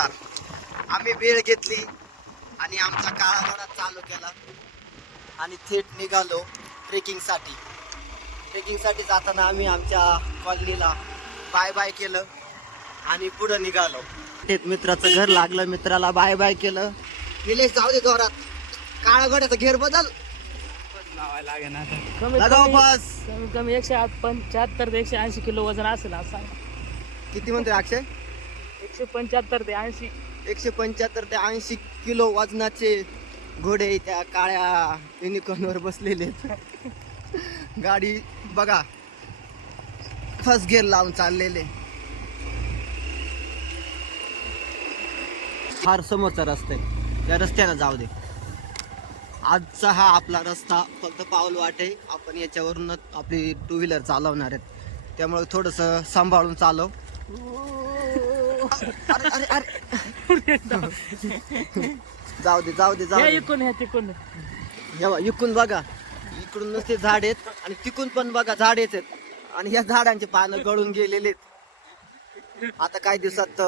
नमस्कार. आम्ही वेळ घेतली आणि आमचा काळाघोडा चालू केला आणि थेट निघालो ट्रेकिंगसाठी. ट्रेकिंगसाठी जाताना आम्ही आमच्या कॉलनीला बाय बाय केलं आणि पुढं निघालो. थेट मित्राचं घर लागलं, मित्राला बाय बाय केलं. निलेश जाऊ दे जोरात, काळाघोड्याचा घेर बदल कमी कमी 175 ते 180 किलो वजन असेल असं. किती म्हणते अक्षय? 175 ते 80. 175 ते 80 किलो वजनाचे घोडे त्या काळ्या युनिकॉर्नवर बसलेले आहेत. गाडी बघा फर्स्ट गिअर लावून चाललेले. फार समोरचा रस्ता आहे, त्या रस्त्याला जाऊ दे. आजचा हा आपला रस्ता फक्त पाऊल वाट आहे. आपण याच्यावरूनच आपली टू व्हीलर चालवणार आहेत, त्यामुळे थोडस सांभाळून चालव. अरे अरे अरे जाऊ दे जाऊ दे जाऊ दे. इकडून बघा, इकडून नुसते झाड आहेत आणि तिकडून पण बघा झाड आहेत आणि या झाडांचे पानं गळून गेलेले आहेत. आता काही दिवसात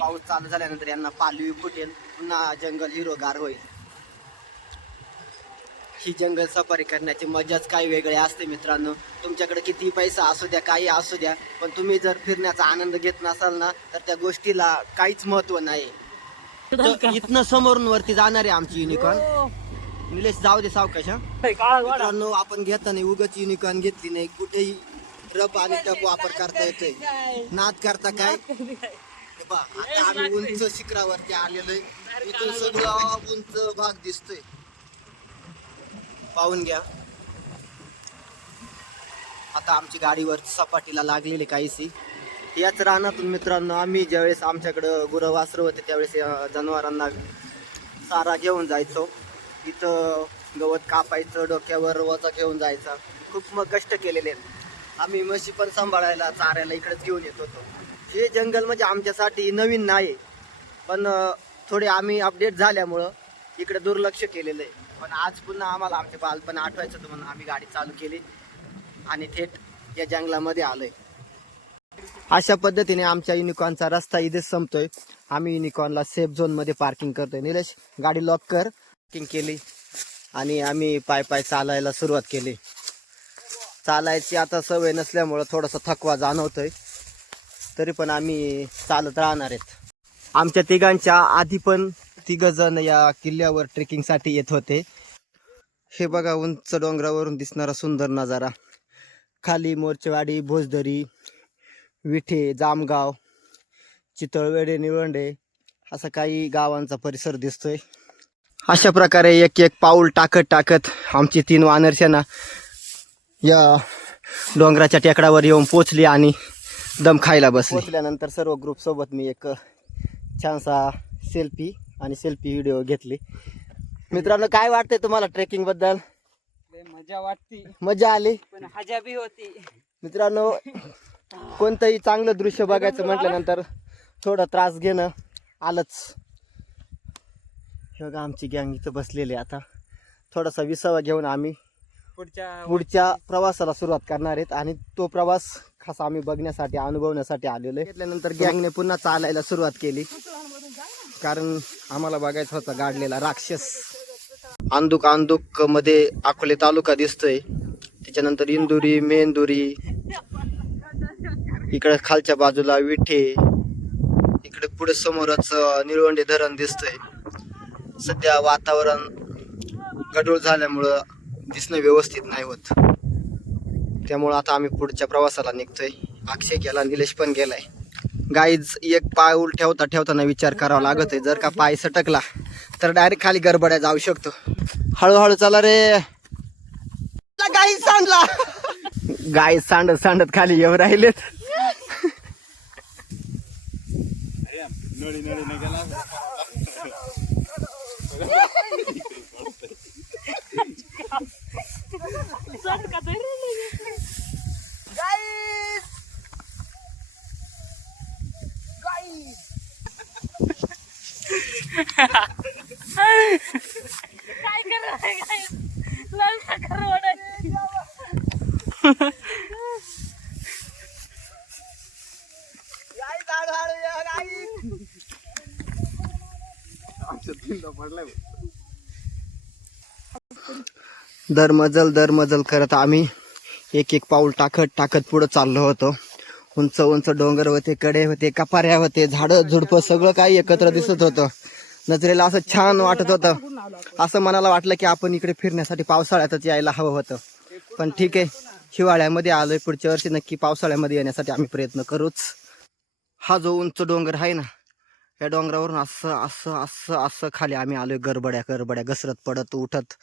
पाऊस चालू झाल्यानंतर यांना पालवी फुटेल, पुन्हा जंगल हिरवगार होईल. ही जंगल सफारी करण्याची मजाच काही वेगळी असते मित्रांनो. तुमच्याकडे किती पैसा असू द्या, काही असू द्या, पण तुम्ही जर फिरण्याचा आनंद घेत नसाल ना तर त्या गोष्टीला काहीच महत्व नाही. इथनं समोरून वरती जाणार आहे आमची युनिकॉर्न. निलेश जाऊ दे सावकाश. मित्रांनो आपण घेताना उगाच युनिकॉर्न घेतली नाही, कुठेही रब आणि टप वापर करता येतोय. नाद करता काय. आता आम्ही उंच शिखरावरती आलेलो आहे. इथून सगळा उंच भाग दिसतोय, पाहून घ्या. आता आमची गाडीवर सपाटीला लागलेली काहीशी. याच रानातून मित्रांनो आम्ही ज्यावेळेस आमच्याकडं गुरं वासरं होते त्यावेळेस जनावरांना चारा घेऊन जायचो. इथं गवत कापायचं, डोक्यावर वजा घेऊन जायचा. खूप मग कष्ट केलेले आहेत. आम्ही म्हशी पण सांभाळायला, चाऱ्याला इकडेच घेऊन येत होतो. हे जंगल म्हणजे आमच्यासाठी नवीन नाही, पण थोडे आम्ही अपडेट झाल्यामुळं इकडे दुर्लक्ष केलेलं आहे. पण आज पुन्हा आम्हाला आमचे बालपण आठवायचं होतं म्हणून आम्ही गाडी चालू केली आणि थेट या जंगलामध्ये आलोय. अशा पद्धतीने आमच्या युनिकॉर्नचा रस्ता इथेच संपतोय. आम्ही युनिकॉर्नला सेफ झोन मध्ये पार्किंग करतोय. निलेश गाडी लॉक कर. पार्किंग केली आणि आम्ही पाय पाय चालायला सुरुवात केली. चालायची आता सवय नसल्यामुळं थोडासा थकवा जाणवतोय, तरी पण आम्ही चालत राहणार आहेत. आमच्या तिघांच्या आधी पण 3 जण या किल्ल्यावर ट्रेकिंगसाठी येत होते. हे बघा उंच डोंगरावरून दिसणारा सुंदर नजारा. खाली मोर्चेवाडी, भोजदरी, विठे, जामगाव, चितळवेडे, निळवंडे असा काही गावांचा परिसर दिसतोय. अशा प्रकारे एक एक पाऊल टाकत टाकत आमची 3 वानरसेना या डोंगराच्या टेकडावर येऊन पोचली आणि दम खायला बसली. पोचल्यानंतर सर्व ग्रुप सोबत मी एक छानसा सेल्फी आणि सेल्फी व्हिडिओ घेतली. मित्रांनो काय वाटतंय तुम्हाला ट्रेकिंग बद्दल? मजा वाटती, मजा आली, पण हजा बी होती. मित्रांनो कोणतंही चांगलं दृश्य बघायचं म्हटल्यानंतर थोडं त्रास घेणं आलंच. हे बघा आमची गँग इथं बसलेली. आता थोडासा विसावा घेऊन आम्ही पुढच्या प्रवासाला सुरुवात करणार आहेत आणि तो प्रवास खास आम्ही बघण्यासाठी, अनुभवण्यासाठी आलेलो आहे. घेतल्यानंतर गँगने पुन्हा चालायला सुरुवात केली, कारण आम्हाला बघायचा होता गाडलेला राक्षस. अंदूक मध्ये अकोले तालुका दिसतोय, त्याच्यानंतर इंदुरी, मेंदुरी, इकडे खालच्या बाजूला विठे, इकडे पुढे समोरच निळवंडे धरण दिसतंय. सध्या वातावरण गढूळ झाल्यामुळं दिसणं व्यवस्थित नाही होत, त्यामुळं आता आम्ही पुढच्या प्रवासाला निघतोय. अक्षय गेला, निलेश पण गेलाय. गाईज एक पाऊल ठेवता ठेवताना विचार करावा लागत आहे. जर का पाय सटकला तर डायरेक्ट खाली गडबड्या जाऊ शकतो. हळूहळू चला रे. गाई सांडला. गाई सांडत सांडत खाली येऊ राहिलेत. काय दर मजल करत आम्ही एक एक पाऊल टाकत पुढे चाललो होतो. उंच उंच डोंगर होते, कडे होते, कपाऱ्या होते, झाडं झुडपं सगळं काही एकत्र दिसत होतं. नजरेला असं छान वाटत होतं. असं मनाला वाटलं की आपण इकडे फिरण्यासाठी पावसाळ्यातच यायला हवं होतं. पण ठीक आहे, हिवाळ्यामध्ये आलोय. पुढच्या वर्षी नक्की पावसाळ्यामध्ये येण्यासाठी आम्ही प्रयत्न करूच. हा जो उंच डोंगर आहे ना, या डोंगरावरून असं असं असं असं खाली आम्ही आलोय. गरबड्या घसरत पडत उठत.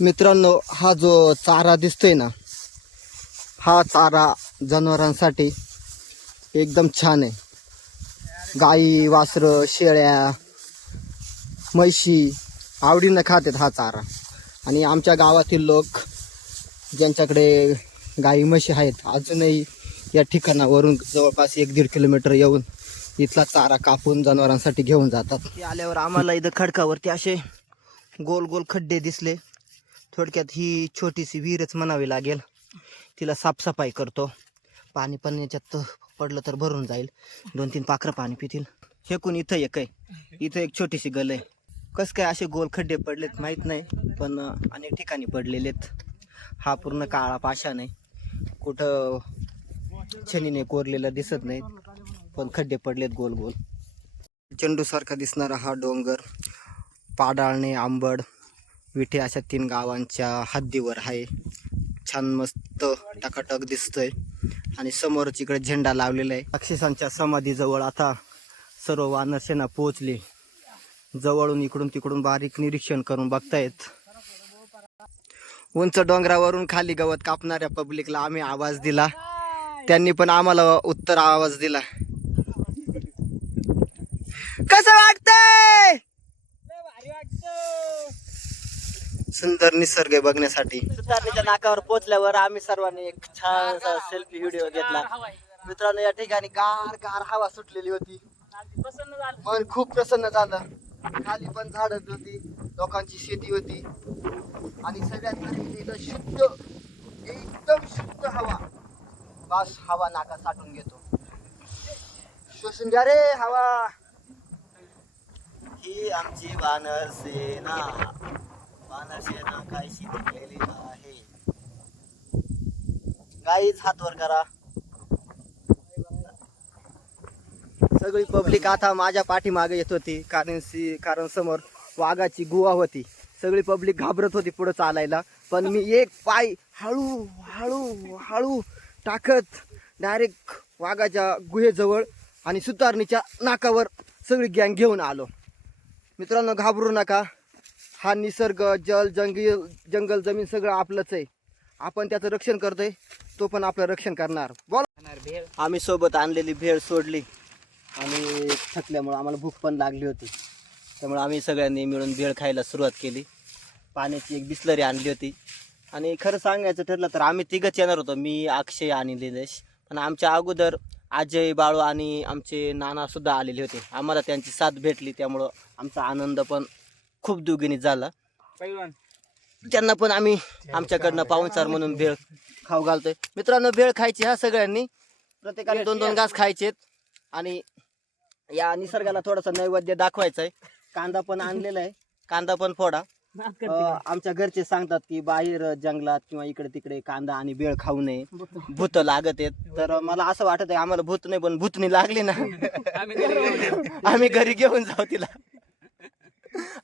मित्रांनो, हा जो चारा दिसतोय ना, हा चारा जनावरांसाठी एकदम छान आहे. गाई, वासरं, शेळ्या, म्हशी आवडीनं खातात हा चारा. आणि आमच्या गावातील लोक ज्यांच्याकडे गाई म्हशी आहेत, अजूनही या ठिकाणावरून जवळपास 1-1.5 किलोमीटर येऊन इथला चारा कापून जनावरांसाठी घेऊन जातात. ते आल्यावर आम्हाला इथं खडकावरती असे गोल गोल खड्डे दिसले. थोडक्यात ही छोटीशी विहीरच म्हणावी लागेल. तिला साफसफाई करतो. पाणी पण याच्यात पडलं तर भरून जाईल. 2-3 पाखरं पाणी पितील. फेकून इथं एक आहे, इथं एक छोटीशी गल आहे. कसं काय असे गोल खड्डे पडलेत माहीत नाही, पण अनेक ठिकाणी पडलेलेत. हा पूर्ण काळा पाषाण आहे. कुठं छनीने कोरलेलं दिसत नाही, पण खड्डे पडलेत गोल गोल. चेंडूसारखा दिसणारा हा डोंगर पाडाळणे, आंबड, विठे अशा 3 गावांच्या हद्दीवर आहे. छान मस्त टकाटक दिसतोय. आणि समोरच इकडे झेंडा लावलेला आहे. राक्षसांच्या समाधीजवळ आता सर्व वानरसेना पोहोचली. जवळून इकडून तिकडून बारीक निरीक्षण करून बघतायत. उंच डोंगरावरून खाली गवत कापणाऱ्या पब्लिकला आम्ही आवाज दिला, त्यांनी पण आम्हाला उत्तर आवाज दिला. कसं वाटतंय? सुंदर निसर्ग आहे बघण्यासाठी. सुतारणीच्या नाकावर पोहोचल्यावर आम्ही सर्वांनी एक छान सेल्फी व्हिडिओ घेतला. मित्रांनो, या ठिकाणी गार गार हवा सुटलेली होती. मन खूप प्रसन्न झालं. खाली पण झाडच होती, लोकांची शेती होती. आणि सगळ्यात भारी शुद्ध, एकदम शुद्ध हवा. बस हवा नाका साठून घेतो. श्वसून घ्या रे हवा. ही आमची वानर सेना काहीशी थकलेली आहे. काहीच हात वर करा. सगळी पब्लिक आता माझ्या पाठीमागे येत होती, कारण समोर वाघाची गुहा होती. सगळी पब्लिक घाबरत होती पुढे चालायला. पण मी एक पाय हळू हळू हळू टाकत डायरेक्ट वाघाच्या गुहेजवळ आणि सुतारणीच्या नाकावर सगळी गँग घेऊन आलो. मित्रांनो, घाबरू नका. हा निसर्ग, जंगल जमीन सगळं आपलंच आहे. आपण त्याचं रक्षण करतोय, तो पण आपलं रक्षण करणार. बोला. आम्ही सोबत आणलेली भेळ सोडली आणि थकल्यामुळं आम्हाला भूक पण लागली होती. त्यामुळे आम्ही सगळ्यांनी मिळून भेळ खायला सुरुवात केली. पाण्याची एक बिस्लरी आणली होती. आणि खरं सांगायचं ठरलं तर आम्ही 3घच येणार होतो, मी, अक्षय आणि निलेश. पण आमच्या अगोदर अजय, बाळू आणि आमचे नानासुद्धा आलेले होते. आम्हाला त्यांची साथ भेटली, त्यामुळं आमचा आनंद पण खूप दुगिणीत झाला. त्यांना पण आम्ही आमच्याकडनं पाहुणचार म्हणून भेळ खाऊ घालतोय. मित्रांनो, भेळ खायची हा सगळ्यांनी, प्रत्येकाने 2-2 घास खायचेत. आणि या निसर्गाला थोडासा नैवेद्य दाखवायचा आहे. कांदा पण आणलेला आहे, कांदा पण फोडा. आमच्या घरचे सांगतात की बाहेर जंगलात किंवा इकडे तिकडे कांदा आणि भेळ खाऊ नये, भूत लागत आहेत. तर मला असं वाटत आहे आम्हाला भूत नाही, पण भूतनी लागली ना आम्ही घरी घेऊन जाऊ तिला.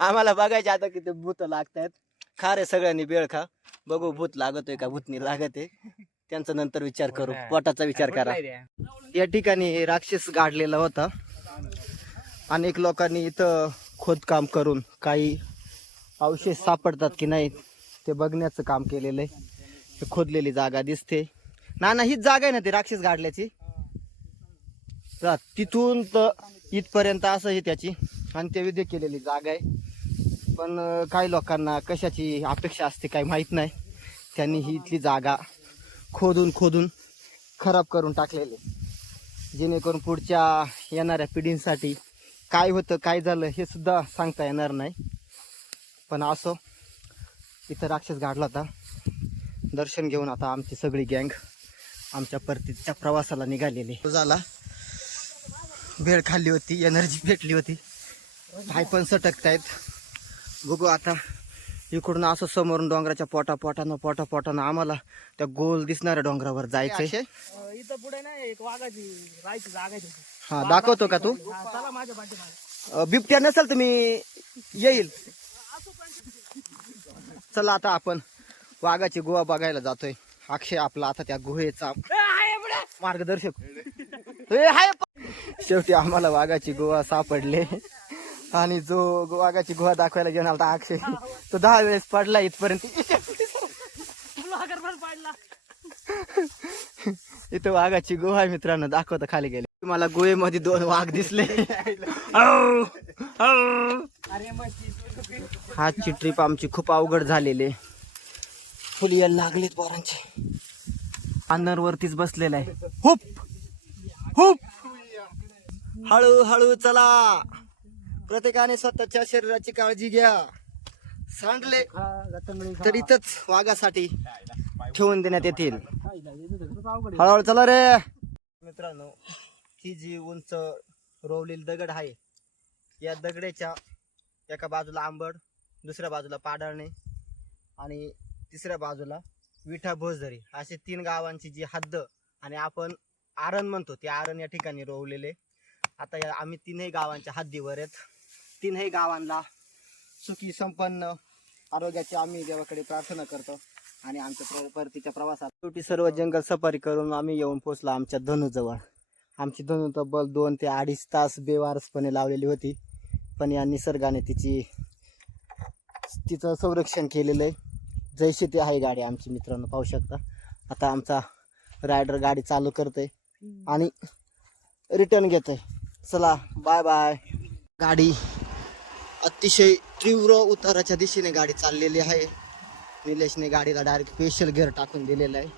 आम्हाला बघायचे आता किती भूत लागतायत. खा रे सगळ्यांनी भेळ खा, बघू भूत लागतोय का भूतनी लागत आहे. त्यांचा नंतर विचार करू, पोटाचा विचार करा. या ठिकाणी राक्षस गाडलेला होता. अनेक लोकांनी इथं खोदकाम करून काही अवशेष सापडतात की नाही ते बघण्याचं काम केलेलं आहे. खोदलेली जागा दिसते ना, हीच जागा आहे ना ती राक्षस गाडल्याची. तिथून तर इथपर्यंत असं ही त्याची अंत्यविधी केलेली जागा आहे. पण काही लोकांना कशाची अपेक्षा असते काही माहीत नाही, त्यांनी ही इथली जागा खोदून खराब करून टाकलेली, जेणेकरून पुढच्या येणाऱ्या पिढींसाठी काय होतं काय झालं हे सुद्धा सांगता येणार नाही. पण असो, इथं राक्षस गाडला होता. दर्शन घेऊन आता आमची सगळी गँग आमच्या परतीच्या प्रवासाला निघालेली झाला. भेळ खाल्ली होती, एनर्जी भेटली होती. पाय पण सटकतायत. बघू आता इकडून असं समोरून डोंगराच्या पोटानं आम्हाला त्या गोल दिसणाऱ्या डोंगरावर जायचंय. इथं पुढे ना एक वाघाची राहायची जागा आहे तिथे. हा, दाखवतो का तू? हा, चला माझ्या पाठीमागे. बिबट्या नसेल तर मी येईल. चला आता आपण वाघाची गुहा बघायला जातोय. अक्षय आपला आता त्या गुहेचा मार्गदर्शक. शेवटी आम्हाला वाघाची गुहा सापडले आणि जो वाघाची गुहा दाखवायला घेऊन आला अक्षय, तो 10 वेळेस पडला इथपर्यंत. इथं वाघाची गुहा आहे मित्रांनो, दाखवतो खाली गेले. मला गुहेमध्ये 2 वाघ दिसले. आजची ट्रिप आमची खूप अवघड झालेली. फुल यायला लागलीत पोरांची. अन्नरवरतीच बसलेला आहे. हुप हुप, हळूहळू चला. प्रत्येकाने स्वतःच्या शरीराची काळजी घ्या. सांडले तर इथंच वाघासाठी ठेवून देण्यात येतील. हळूहळू चला रे मित्रांनो. ही जी उंच रोवलेली दगड आहे, या दगडाच्या एका बाजूला आंबड, दुसऱ्या बाजूला पाडळणे आणि तिसऱ्या बाजूला विठा भोसदरी, असे 3 गावांची जी हद्द आणि आपण आरण म्हणतो ते आरण या ठिकाणी रोवलेले. आता आम्ही 3ही गावांच्या हद्दीवर आहेत. 3ही गावांना सुखी संपन्न आरोग्याची आम्ही देवाकडे प्रार्थना करतो. आणि आमच्या परतीच्या प्रवासात शेवटी सर्व जंगल सफारी करून आम्ही येऊन पोहोचलो आमच्या धनुजवळ. आमची धनु तब्बल 2 ते 2.5 तास बेवारसपणे लावलेली होती, पण या निसर्गाने तिचं संरक्षण केलेलं आहे. जैशी ती आहे गाडी आमची मित्रांनो, पाहू शकता. आता आमचा रायडर गाडी चालू करतोय आणि रिटर्न घेतोय. चला बाय बाय. गाडी अतिशय तीव्र उताराच्या दिशेने गाडी चाललेली आहे. निलेशने गाडीला डायरेक्ट स्पेशल गिअर टाकून दिलेला आहे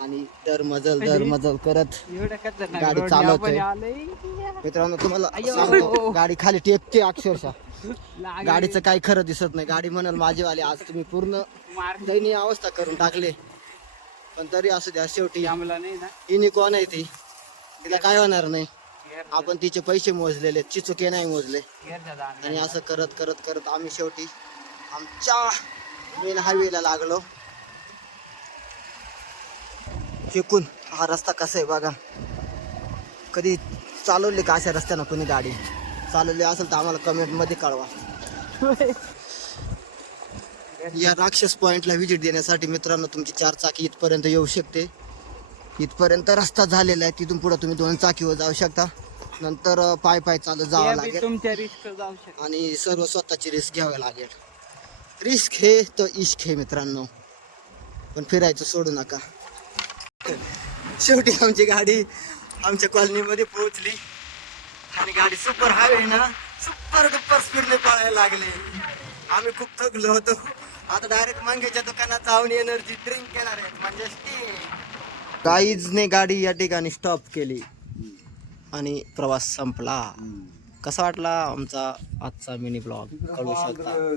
आणि दर मजल करत गाडी चालवतोय. मित्रांनो तुम्हाला सांगतो, गाडी खाली टेकते अक्षरशः. गाडीचं काही खरं दिसत नाही. गाडी म्हणाल माझीवाली आज तुम्ही पूर्ण दयनीय अवस्था करून टाकले, पण तरी असू द्या. शेवटी हिने कोण आहे ती, तिला काय होणार नाही. आपण तिचे पैसे मोजलेले, चिचुके नाही मोजले. आणि असं करत करत करत आम्ही शेवटी आमच्या मेन हायवेला लागलो. चिकून हा रस्ता कसा आहे बघा. कधी चालवले का अशा रस्त्यानं कोणी गाडी चालवली असेल तर आम्हाला कमेंट मध्ये कळवा. या राक्षस पॉइंटला व्हिजिट देण्यासाठी मित्रांनो तुमची 4 चाकी इथपर्यंत येऊ शकते. इथपर्यंत रस्ता झालेला आहे. तिथून पुढे तुम्ही 2 चाकीवर जाऊ शकता. नंतर पाय चालत जावं लागेल आणि सर्व स्वतःची रिस्क घ्यावी लागेल. रिस्क हे तर इश्क हे मित्रांनो, पण फिरायचं सोडू नका. शेवटी आमची गाडी आमच्या कॉलनीमध्ये पोहोचली आणि गाडी सुपर हायवे ना सुपर डुपर स्पीडने पळायला लागले. आम्ही खूप थकलो होतो. आता डायरेक्ट मंगेच्या दुकानात जाऊन एनर्जी ड्रिंक घेणार आहेत, म्हणजे गाईजने गाडी या ठिकाणी स्टॉप केली आणि प्रवास संपला. कसा वाटला आमचा आजचा मिनी ब्लॉग कळू शकता.